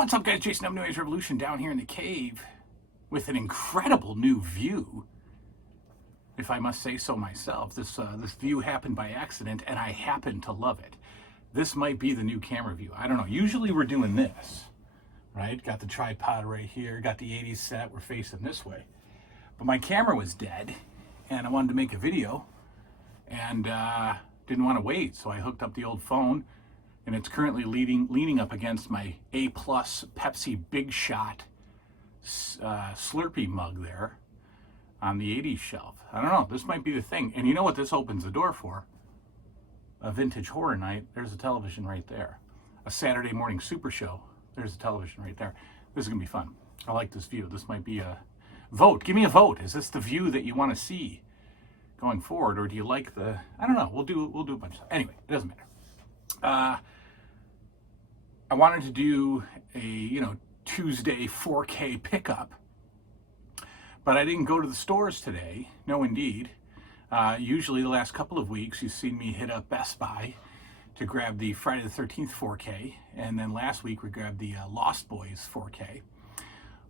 What's up, guys? Jason of New Age Revolution down here in the cave with an incredible new view, if I must say so myself. This view happened by accident, and I happen to love it. This might be the new camera view. I don't know. Usually we're doing this, right? Got the tripod right here, got the 80s set, we're facing this way. But my camera was dead, and I wanted to make a video, and didn't want to wait, so I hooked up the old phone, and it's currently leaning up against my A+ Pepsi Big Shot Slurpee mug there on the 80s shelf. I don't know, this might be the thing. And you know what this opens the door for? A vintage horror night. There's a television right there. A Saturday morning super show. There's a television right there. This is gonna be fun. I like this view. This might be a vote. Give me a vote. Is this the view that you want to see going forward, or do you like the? I don't know. We'll do a bunch of stuff. Anyway, it doesn't matter. I wanted to do a Tuesday 4K pickup, but I didn't go to the stores today. No, indeed. Usually the last couple of weeks you've seen me hit up Best Buy to grab the Friday the 13th 4K, and then last week we grabbed the Lost Boys 4K.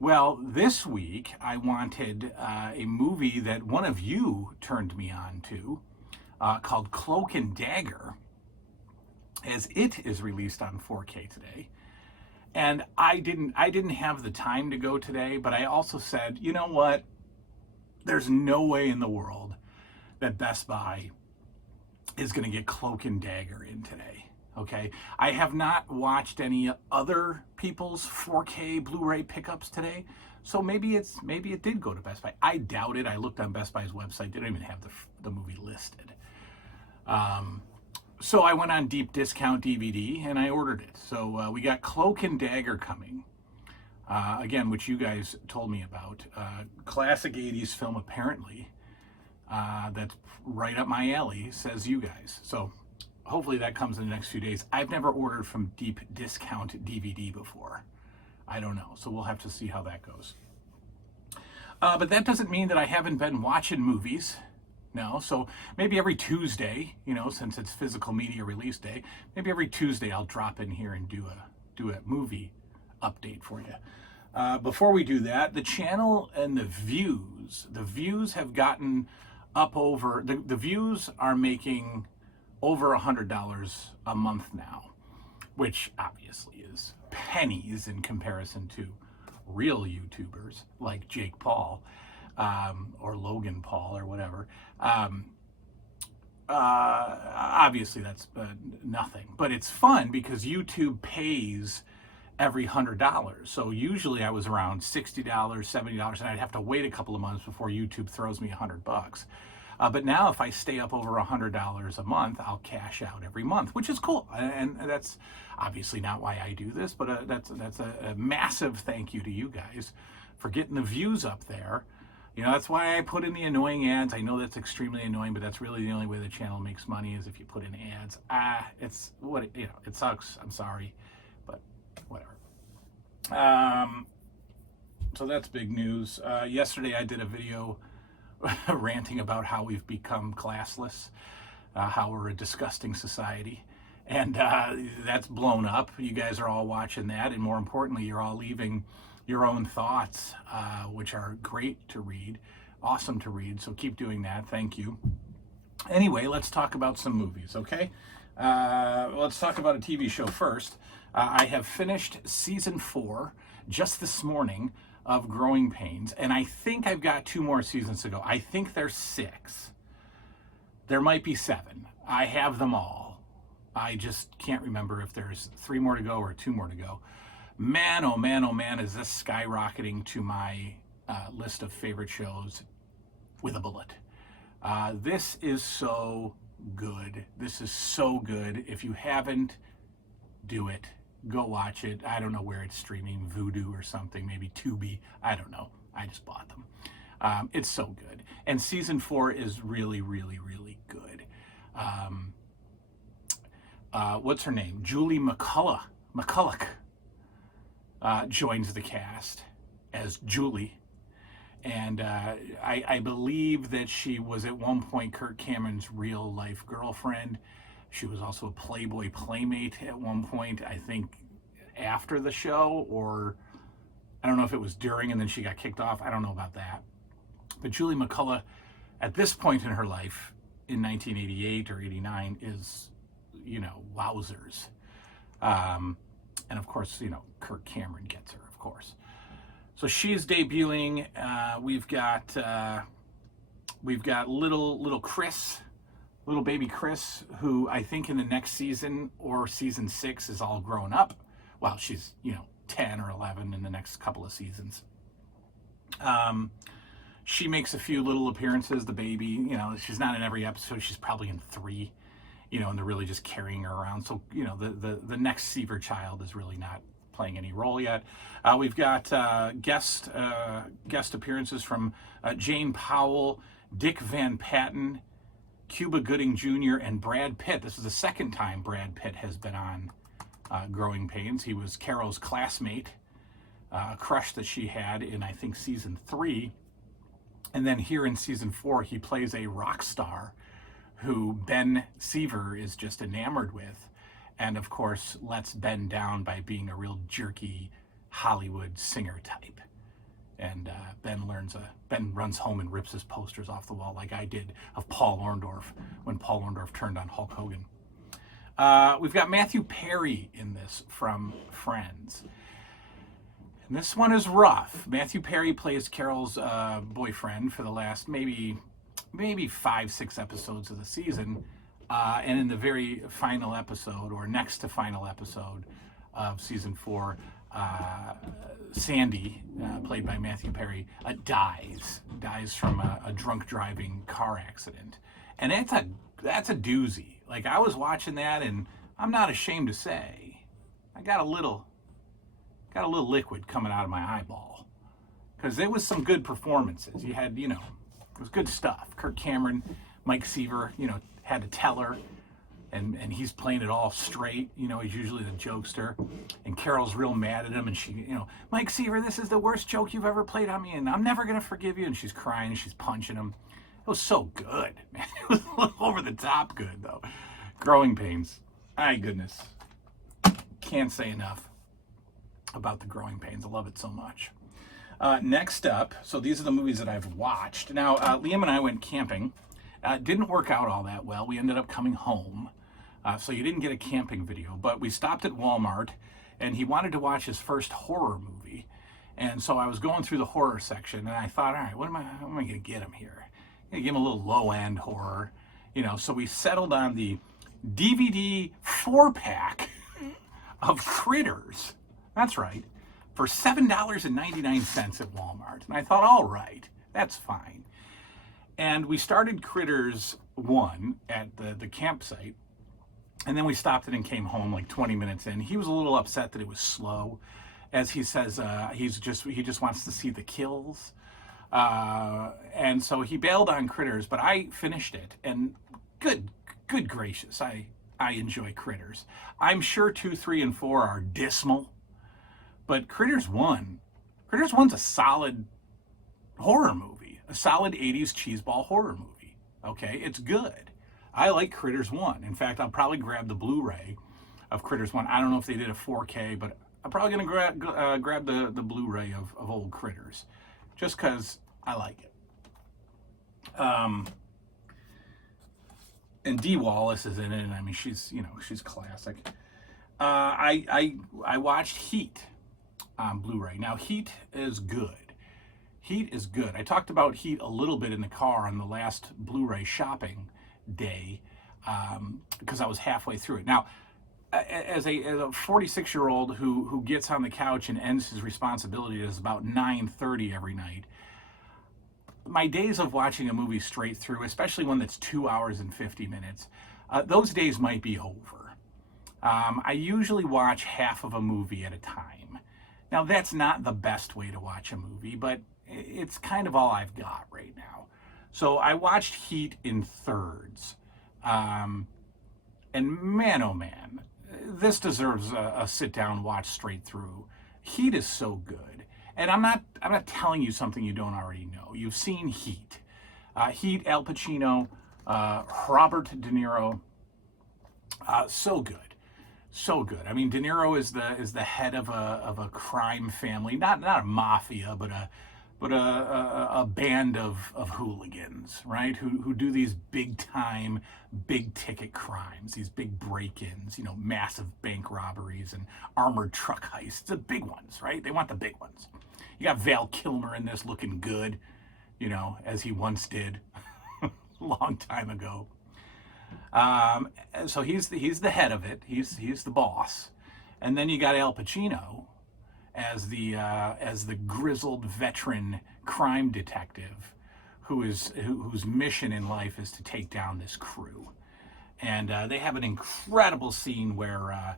Well, this week I wanted a movie that one of you turned me on to called Cloak and Dagger, as it is released on 4K today. And I didn't have the time to go today, but I also said, you know what? There's no way in the world that Best Buy is going to get Cloak and Dagger in today. Okay? I have not watched any other people's 4K Blu-ray pickups today, so maybe it did go to Best Buy. I doubt it. I looked on Best Buy's website; they don't even have the movie listed. So I went on deep discount DVD and I ordered it. So we got Cloak and Dagger coming, again, which you guys told me about. Classic 80s film, apparently. That's right up my alley, says you guys. So hopefully that comes in the next few days. I've never ordered from deep discount DVD before. I don't know. So we'll have to see how that goes. But that doesn't mean that I haven't been watching movies. No, so maybe every Tuesday, since it's physical media release day, maybe every Tuesday I'll drop in here and do a movie update for you. Before we do that, the channel and the views have gotten up over, the views are making over $100 a month now, which obviously is pennies in comparison to real YouTubers like Jake Paul. Or Logan Paul or whatever. Obviously that's nothing, but it's fun because YouTube pays every $100. So usually I was around $60, $70, and I'd have to wait a couple of months before YouTube throws me $100. But now if I stay up over $100 a month, I'll cash out every month, which is cool. And that's obviously not why I do this, but that's a massive thank you to you guys for getting the views up there. That's why I put in the annoying ads. I know that's extremely annoying, but that's really the only way the channel makes money is if you put in ads. It's what, it sucks. I'm sorry, but whatever. So that's big news. Yesterday I did a video ranting about how we've become classless, how we're a disgusting society. And that's blown up. You guys are all watching that. And more importantly, you're all leaving your own thoughts, which are great to read, awesome to read. So keep doing that. Thank you. Anyway, let's talk about some movies, okay? Let's talk about a TV show first. I have finished season 4 just this morning of Growing Pains, and I think I've got 2 more seasons to go. I think there's 6. There might be 7. I have them all. I just can't remember if there's 3 more to go or 2 more to go. Man, oh man, oh man, is this skyrocketing to my list of favorite shows with a bullet. This is so good. This is so good. If you haven't, do it. Go watch it. I don't know where it's streaming, Vudu or something, maybe Tubi. I don't know. I just bought them. It's so good. And season 4 is really, really, really good. What's her name? Julie McCulloch. Joins the cast as Julie. And I believe that she was at one point Kirk Cameron's real life girlfriend. She was also a Playboy playmate at one point. I think after the show, or I don't know if it was during and then she got kicked off. I don't know about that. But Julie McCullough, at this point in her life, in 1988 or 89, is, wowzers. And of course, Kirk Cameron gets her, of course. So she's debuting. We've got little Chris, little baby Chris, who I think in the next season or season 6 is all grown up. Well, she's 10 or 11 in the next couple of seasons. She makes a few little appearances. The baby, she's not in every episode. She's probably in 3. And they're really just carrying her around. So, the next Seaver child is really not playing any role yet. We've got guest appearances from Jane Powell, Dick Van Patten, Cuba Gooding Jr., and Brad Pitt. This is the second time Brad Pitt has been on Growing Pains. He was Carol's classmate, a crush that she had in, I think, season 3. And then here in season 4, he plays a rock star who Ben Seaver is just enamored with, and of course lets Ben down by being a real jerky Hollywood singer type. And Ben runs home and rips his posters off the wall, like I did of Paul Orndorff when Paul Orndorff turned on Hulk Hogan. We've got Matthew Perry in this from Friends. And this one is rough. Matthew Perry plays Carol's boyfriend for the last maybe 5-6 episodes of the season, and in the very final episode, or next to final episode of season 4, Sandy, played by Matthew Perry, dies from a drunk driving car accident, and that's a doozy. Like, I was watching that, and I'm not ashamed to say, I got a little liquid coming out of my eyeball, because there was some good performances. You had, it was good stuff. Kirk Cameron, Mike Seaver, had to tell her, and he's playing it all straight. He's usually the jokester, and Carol's real mad at him, and she, Mike Seaver, this is the worst joke you've ever played on me, and I'm never gonna forgive you. And she's crying, and she's punching him. It was so good, man. It was a little over the top good, though. Growing Pains. My goodness. Can't say enough about the Growing Pains. I love it so much. Next up, so these are the movies that I've watched. Now, Liam and I went camping. Didn't work out all that well. We ended up coming home. So you didn't get a camping video, but we stopped at Walmart, and he wanted to watch his first horror movie. And so I was going through the horror section, and I thought, all right, what am I going to get him here? I'm going to give him a little low-end horror. So we settled on the DVD 4-pack of Critters. That's right. For $7.99 at Walmart. And I thought, all right, that's fine. And we started Critters 1 at the campsite. And then we stopped it and came home like 20 minutes in. He was a little upset that it was slow. As he says, he just wants to see the kills. And so he bailed on Critters, but I finished it. And good gracious, I enjoy Critters. I'm sure 2, 3, and 4 are dismal. But Critters 1's a solid horror movie, a solid 80s cheeseball horror movie. Okay, it's good. I like Critters 1. In fact, I'll probably grab the Blu-ray of Critters 1. I don't know if they did a 4K, but I'm probably going to grab the Blu-ray of old Critters, just because I like it. And Dee Wallace is in it, and I mean, she's classic. I watched Heat on Blu-ray. Now, Heat is good. I talked about Heat a little bit in the car on the last Blu-ray shopping day, because I was halfway through it. Now, as a 46-year-old who gets on the couch and ends his responsibilities about 9:30 every night, my days of watching a movie straight through, especially one that's 2 hours and 50 minutes, those days might be over. I usually watch half of a movie at a time. Now, that's not the best way to watch a movie, but it's kind of all I've got right now. So I watched Heat in thirds. And man, oh man, this deserves a sit-down watch straight through. Heat is so good. And I'm not telling you something you don't already know. You've seen Heat. Heat, Al Pacino, Robert De Niro. So good. So good. I mean, De Niro is the head of a crime family, not a mafia, but a band of hooligans, right? Who do these big time, big ticket crimes, these big break-ins, you know, massive bank robberies and armored truck heists, the big ones, right? They want the big ones. You got Val Kilmer in this looking good, you know, as he once did a long time ago. So he's the head of it. He's the boss, and then you got Al Pacino as the grizzled veteran crime detective whose mission in life is to take down this crew. And they have an incredible scene where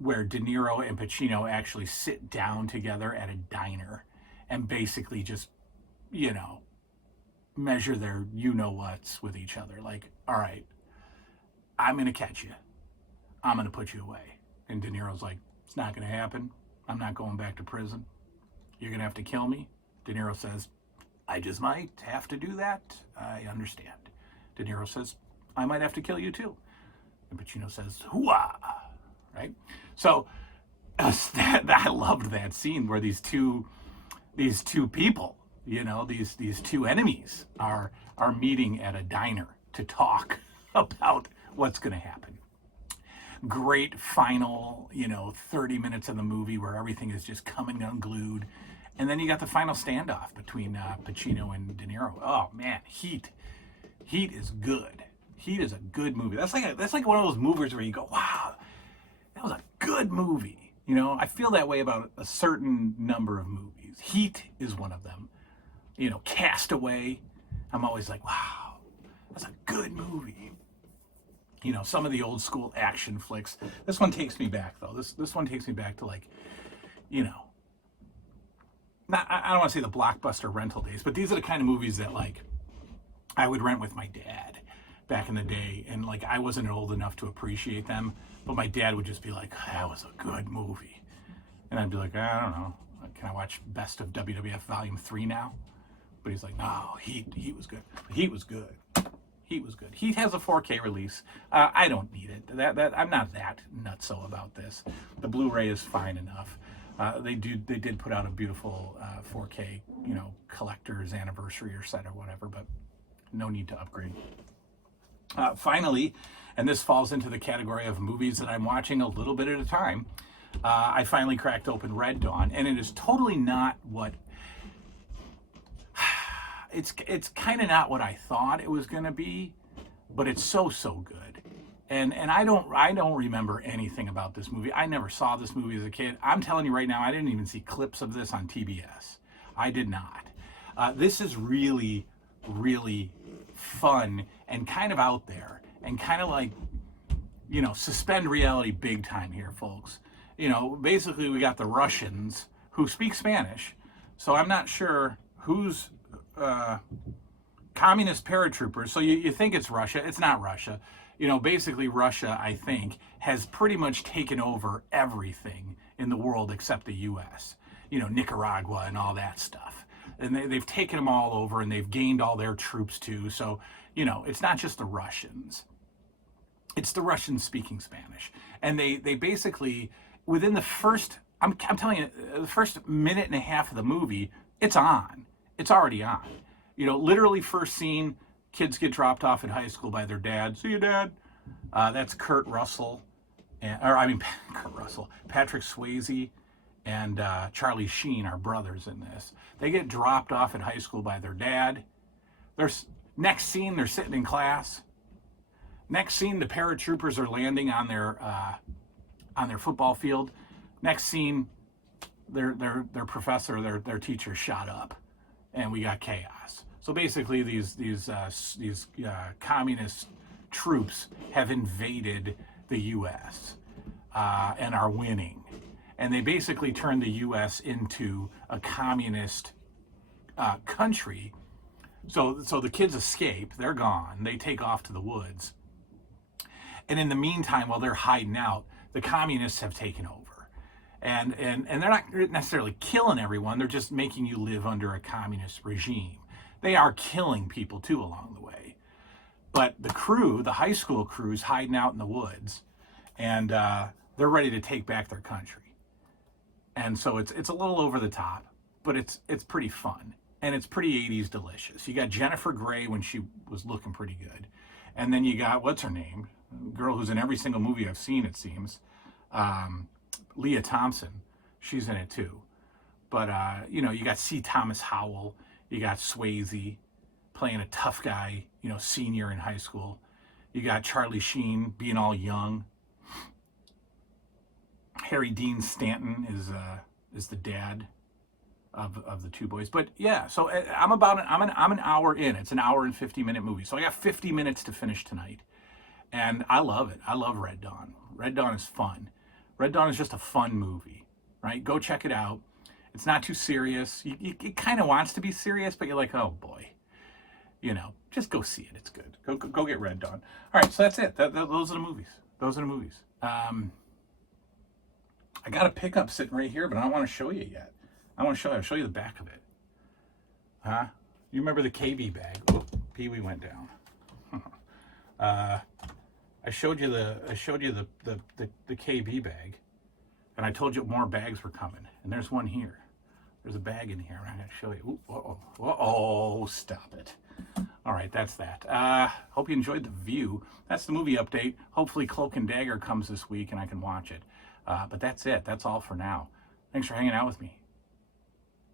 De Niro and Pacino actually sit down together at a diner and basically just, you know, measure their you know whats with each other. Like, all right, I'm going to catch you. I'm going to put you away. And De Niro's like, it's not going to happen. I'm not going back to prison. You're going to have to kill me. De Niro says, I just might have to do that. I understand. De Niro says, I might have to kill you too. And Pacino says, hooah, right? So I loved that scene where these two people, you know, these two enemies are meeting at a diner to talk about what's going to happen. Great final, you know, 30 minutes of the movie where everything is just coming unglued. And then you got the final standoff between Pacino and De Niro. Oh man, Heat is good. Heat is a good movie. That's like one of those movies where you go, wow, that was a good movie. You know, I feel that way about a certain number of movies. Heat is one of them. You know, Castaway. I'm always like, wow, that's a good movie. You know, some of the old school action flicks. This one takes me back though. This one takes me back to, like, you know, I don't want to say the blockbuster rental days, but these are the kind of movies that, like, I would rent with my dad back in the day, and like I wasn't old enough to appreciate them, but my dad would just be like, that was a good movie. And I'd be like, I don't know, can I watch Best of WWF Volume 3 now? But he's like, no, Heat was good. Heat was good. Heat was good. Heat has a 4K release. I don't need it. That I'm not that nutso about this. The Blu-ray is fine enough. They did put out a beautiful 4K, you know, collector's anniversary or set or whatever, but no need to upgrade. Finally, and this falls into the category of movies that I'm watching a little bit at a time, I finally cracked open Red Dawn, and it is totally not what it's kind of not what I thought it was going to be, but it's so good. And I don't remember anything about this movie. I never saw this movie as a kid. I'm telling you right now, I didn't even see clips of this on TBS. I did not. This is really, really fun and kind of out there and kind of like, you know, suspend reality big time here, folks. You know, basically we got the Russians who speak Spanish, so I'm not sure who's communist paratroopers. So you think it's Russia. It's not Russia. You know, basically Russia, I think, has pretty much taken over everything in the world except the U.S. You know, Nicaragua and all that stuff. And they've taken them all over, and they've gained all their troops too. So, you know, it's not just the Russians. It's the Russians speaking Spanish. And they basically, within the first, I'm telling you, the first minute and a half of the movie, it's on. It's already on. You know, literally first scene, kids get dropped off at high school by their dad. See you, Dad. That's Kurt Russell. Kurt Russell. Patrick Swayze and Charlie Sheen are brothers in this. They get dropped off at high school by their dad. Next scene, they're sitting in class. Next scene, the paratroopers are landing on their football field. Next scene, their professor, their teacher shot up, and we got chaos. So basically, these communist troops have invaded the U.S. And are winning, and they basically turned the U.S. into a communist country. So the kids escape; they're gone. They take off to the woods. And in the meantime, while they're hiding out, the communists have taken over. And they're not necessarily killing everyone, they're just making you live under a communist regime. They are killing people too along the way. But the crew, the high school crew, is hiding out in the woods. And they're ready to take back their country. And so it's a little over the top, but it's pretty fun. And it's pretty 80s delicious. You got Jennifer Grey when she was looking pretty good. And then you got, what's her name? Girl who's in every single movie I've seen, it seems. Leah Thompson. She's in it too. But, you got C. Thomas Howell. You got Swayze playing a tough guy, senior in high school. You got Charlie Sheen being all young. Harry Dean Stanton is the dad of the two boys. But yeah, so I'm an hour in. It's an hour and 50-minute movie. So I got 50 minutes to finish tonight. And I love it. I love Red Dawn. Red Dawn is fun. Red Dawn is just a fun movie, right? Go check it out. It's not too serious. It kind of wants to be serious, but you're like, oh boy. Just go see it. It's good. Go get Red Dawn. All right, so that's it. Those are the movies. I got a pickup sitting right here, but I don't want to show you yet. I'll show you the back of it. Huh? You remember the KB bag? Oh, Pee-wee went down. I showed you the KB bag, and I told you more bags were coming. And there's one here. There's a bag in here. I'm going to show you. Ooh, stop it. All right, that's that. Hope you enjoyed the view. That's the movie update. Hopefully Cloak and Dagger comes this week and I can watch it. But that's it. That's all for now. Thanks for hanging out with me.